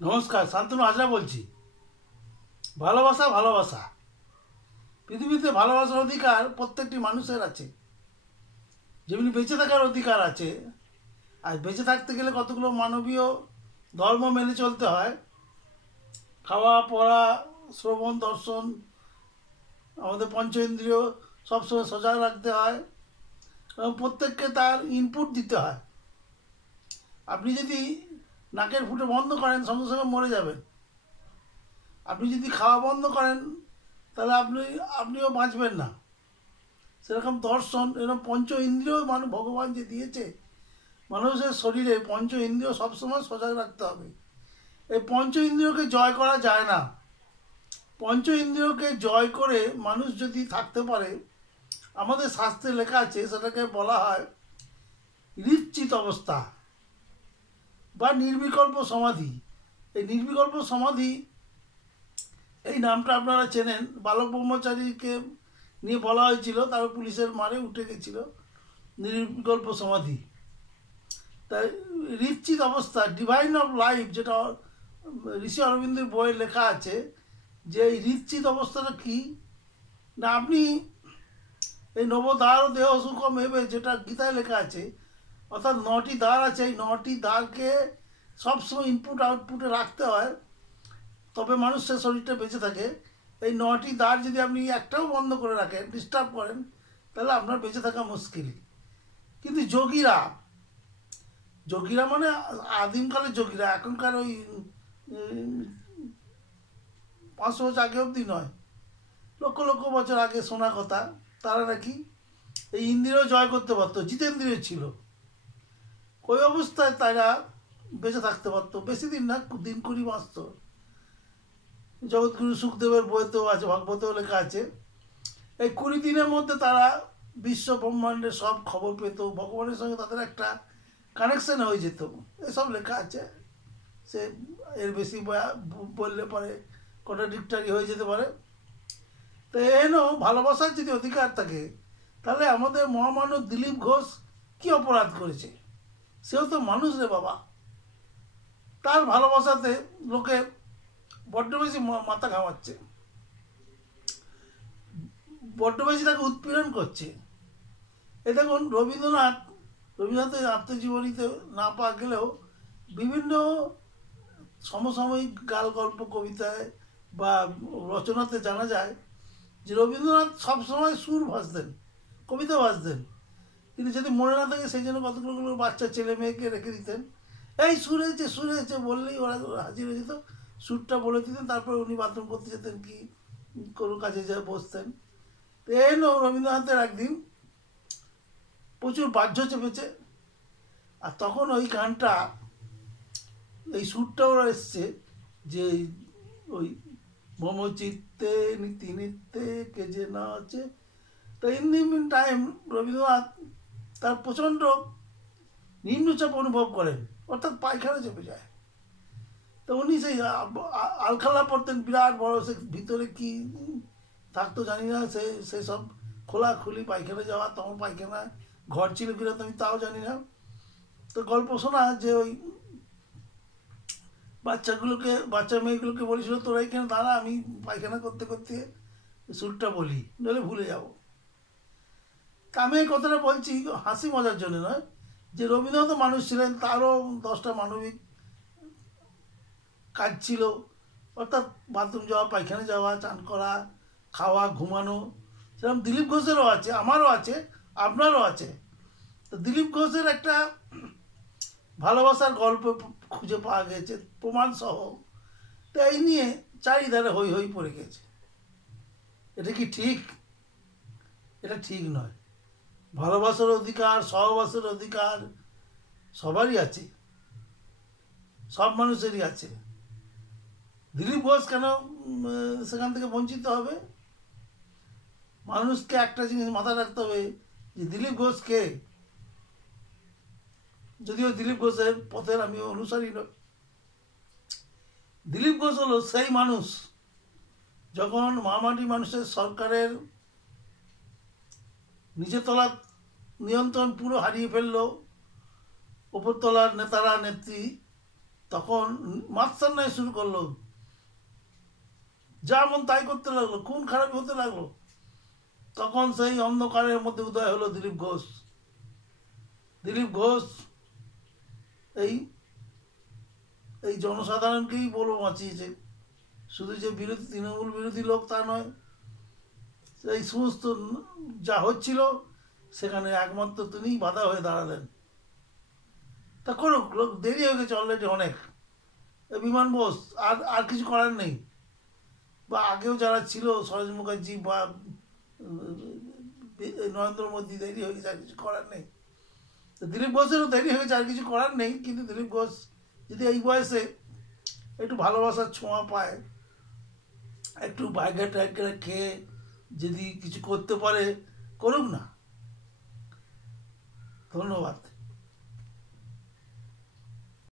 নমস্কার, শান্তনু হাজরা বলছি। ভালোবাসা ভালোবাসা পৃথিবীতে ভালোবাসার অধিকার প্রত্যেকটি মানুষের আছে। যেমনি বেঁচে থাকার অধিকার আছে, আর বেঁচে থাকতে গেলে কতগুলো মানবীয় ধর্ম মেনে চলতে হয়। খাওয়া, পড়া, শ্রবণ, দর্শন, আমাদের পঞ্চ ইন্দ্রিয় সবসময় সজাগ রাখতে হয় এবং প্রত্যেককে তার ইনপুট দিতে হয়। আপনি যদি নাকের ফুটো বন্ধ করেন, সঙ্গে সঙ্গে মরে যাবেন। আপনি যদি খাওয়া বন্ধ করেন, তাহলে আপনিও বাঁচবেন না। সেরকম দর্শন, এরকম পঞ্চ ইন্দ্রিয় ভগবান যে দিয়েছে মানুষের শরীরে, পঞ্চ ইন্দ্রিয় সবসময় সজাগ রাখতে হবে। এই পঞ্চ ইন্দ্রিয়কে জয় করা যায় না। পঞ্চ ইন্দ্রিয়কে জয় করে মানুষ যদি থাকতে পারে, আমাদের শাস্ত্রে লেখা আছে, সেটাকে বলা হয় হৃচ্চিত অবস্থা বা নির্বিকল্প সমাধি। এই নির্বিকল্প সমাধি, এই নামটা আপনারা চেনেন। বালক ব্রহ্মচারীকে নিয়ে বলা হয়েছিল, তার পুলিশের মারে উঠে গেছিল নির্বিকল্প সমাধি। তাই হৃচ্চিত অবস্থা, ডিভাইন অফ লাইফ, যেটা ঋষি অরবিন্দের বইয়ে লেখা আছে, যে এই হৃচ্চিত অবস্থাটা কি না, আপনি এই নবদ্বার দেহ সুখম হেবে, যেটা গীতায় লেখা আছে, অর্থাৎ 9টি দ্বার আছে, এই 9টি দ্বারকে সবসময় ইনপুট আউটপুটে রাখতে হয়, তবে মানুষের শরীরটা বেঁচে থাকে। এই 9টি দ্বার যদি আপনি একটাও বন্ধ করে রাখেন, ডিস্টার্ব করেন, তাহলে আপনার বেঁচে থাকা মুশকিল। কিন্তু যোগীরা মানে আদিমকালের যোগীরা, এখনকার ওই 500 বছর আগে অবধি নয়, লক্ষ লক্ষ বছর আগে শোনা কথা, তারা নাকি এই ইন্দ্রিয় জয় করতে পারতো, জিতেন্দ্রিয় ছিল। ওই অবস্থায় তারা বেঁচে থাকতে পারতো, বেশি দিন না, দিন 20 বাঁচত। জগৎগুরু সুখদেবের বইতেও আছে, ভাগবতেও লেখা আছে, এই 20 দিনের মধ্যে তারা বিশ্ব ব্রহ্মাণ্ডের সব খবর পেত, ভগবানের সঙ্গে তাদের একটা কানেকশন হয়ে যেত। এসব লেখা আছে। সে এর বেশি বললে পরে কন্ট্রাডিক্টরি হয়ে যেতে পারে। তো ভালোবাসার যদি অধিকার থাকে, তাহলে আমাদের মহামানব দিলীপ ঘোষ কি অপরাধ করেছে? সেও তো মানুষ রে বাবা। তার ভালোবাসাতে লোকে বড্ড বেশি মাথা ঘামাচ্ছে, বড্ড বেশি তাকে উৎপীড়ন করছে। এ দেখুন, রবীন্দ্রনাথের আত্মজীবনীতে না পাওয়া গেলেও বিভিন্ন সমসাময়িক গাল গল্প, কবিতায় বা রচনাতে জানা যায় যে রবীন্দ্রনাথ সবসময় সুর ভাসতেন, কবিতা ভাসতেন। কিন্তু যদি মনে না থাকে, সেই জন্য কতগুলো বাচ্চা ছেলে মেয়েকে রেখে দিতেন, এই সুর হয়েছে বললেই ওরা হাজির হয়ে যেত, সুরটা বলে দিতেন, তারপরে উনি বাথরুম করতে যেতেন কি কোনো কাজে যা বসতেন। তো রবীন্দ্রনাথের একদিন প্রচুর বাহ্য চেপেছে, আর তখন ওই গানটা, এই সুরটা ওরা এসছে যে ওই মম চিত্তে নীতি নিত্যে কে যে না আছে। তো in the mean time Rabindranath তার প্রচণ্ড নিম্নচাপ অনুভব করেন, অর্থাৎ পায়খানা চেপে যায়। তো উনি সেই আলখাল্লা পড়তেন, বিরাট বড়, সে ভিতরে কি থাকতো জানি না, সেসব খোলাখুলি পায়খানা যাওয়া, তখন পায়খানা ঘর ছিল কিনা আমি তাও জানি না। তো গল্প শোনা যে ওই বাচ্চা মেয়েগুলোকে বলেছিল, তোরা এখানে দাঁড়া, আমি পায়খানা করতে করতে সুরটা বলি, নইলে ভুলে যাব। তা আমি এই কথাটা বলছি হাসি মজার জন্য নয়, যে রবীন্দ্রনাথ মানুষ ছিলেন, তারও 10টা মানবিক কাজ ছিল, অর্থাৎ বাথরুম যাওয়া, পায়খানা যাওয়া, চান করা, খাওয়া, ঘুমানো। সেরকম দিলীপ ঘোষেরও আছে, আমারও আছে, আপনারও আছে। তো দিলীপ ঘোষের একটা ভালোবাসার গল্প খুঁজে পাওয়া গেছে প্রমাণ সহ। তো এই নিয়ে চারিধারে হই হই পড়ে গেছে। এটা কি ঠিক? এটা ঠিক নয়। ভালোবাসার অধিকার, সহবাসের অধিকার সবারই আছে, সব মানুষেরই আছে। দিলীপ ঘোষ কেন সেখান থেকে বঞ্চিত হবে? মানুষকে একটা জিনিস মাথায় রাখতে হবে, যে দিলীপ ঘোষ কে। যদিও দিলীপ ঘোষের পথের আমি অনুসারী নই। দিলীপ ঘোষ হলো সেই মানুষ, যখন মহামাটি মানুষের সরকারের নিচে তলার নিয়ন্ত্রণ পুরো হারিয়ে ফেললো, উপরতলার নেতারা নেত্রী তখন মাস্টার নাই শুরু করলো, যা মন তাই করতে লাগলো, খুন খারাপ হতে লাগলো। তখন সেই অন্ধকারের মধ্যে উদয় হলো দিলীপ ঘোষ। দিলীপ ঘোষ এই এই জনসাধারণকেই বলো বাঁচিয়েছে, শুধু যে বিরোধী তৃণমূল বিরোধী লোক তা নয়, এই সমস্ত যা হচ্ছিল সেখানে একমাত্র তিনিই বাধা হয়ে দাঁড়ালেন। তা করুক, লোক দেরি হয়ে গেছে অলরেডি অনেক। বিমান বোস আর আর কিছু করার নেই, বা আগেও যারা ছিল সরোজ মুখার্জি বা নরেন্দ্র মোদী, দেরি হয়ে গেছে, আর কিছু করার নেই। দিলীপ ঘোষেরও দেরি হয়ে গেছে, আর কিছু করার নেই। কিন্তু দিলীপ ঘোষ যদি এই বয়সে একটু ভালোবাসার ছোঁয়া পায়, একটু বাইরে টাইগেরা খেয়ে যদি কিছু করতে পারে, করুক না। ধন্যবাদ।